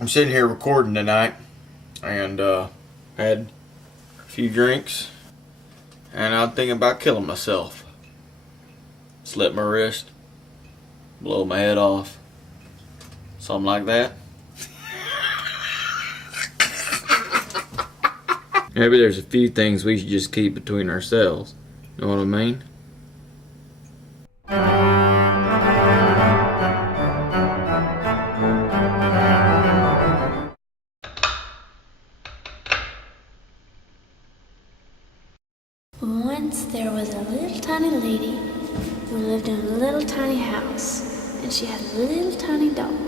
I'm sitting here recording tonight, and had a few drinks, and I'm thinking about killing myself. Slit my wrist, blow my head off, something like that. Maybe there's a few things we should just keep between ourselves. Know what I mean? Once there was a little tiny lady who lived in a little tiny house, and she had a little tiny dog,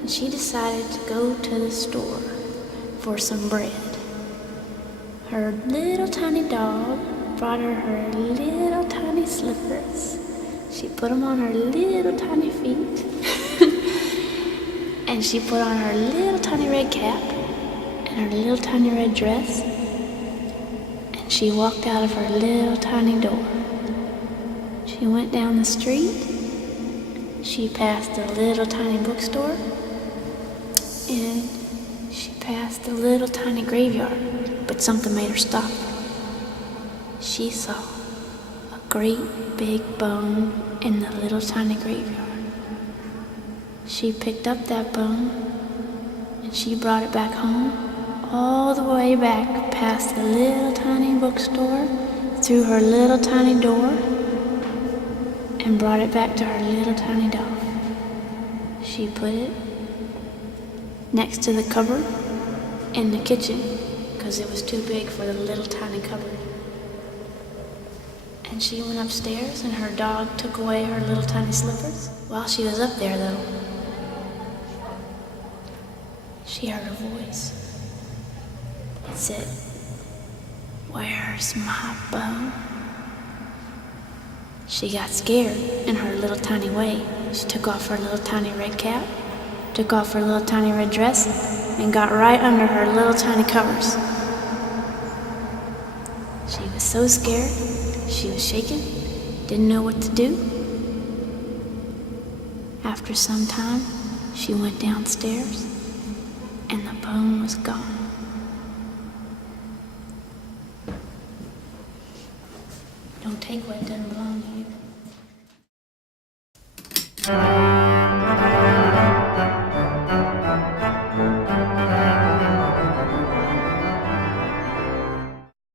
and she decided to go to the store for some bread. Her little tiny dog brought her little tiny slippers. She put them on her little tiny feet, and she put on her little tiny red cap and her little tiny red dress. She walked out of her little tiny door. She went down the street. She passed a little tiny bookstore. And she passed a little tiny graveyard. But something made her stop. She saw a great big bone in the little tiny graveyard. She picked up that bone and she brought it back home. All the way back past the little tiny bookstore, through her little tiny door, and brought it back to her little tiny dog. She put it next to the cupboard in the kitchen, because it was too big for the little tiny cupboard. And she went upstairs, and her dog took away her little tiny slippers. While she was up there, though, she heard a voice. It said, "Where's my bone?" She got scared in her little tiny way. She took off her little tiny red cap, took off her little tiny red dress, and got right under her little tiny covers. She was so scared, she was shaking, didn't know what to do. After some time, she went downstairs, and the bone was gone. Don't take what doesn't belong to you.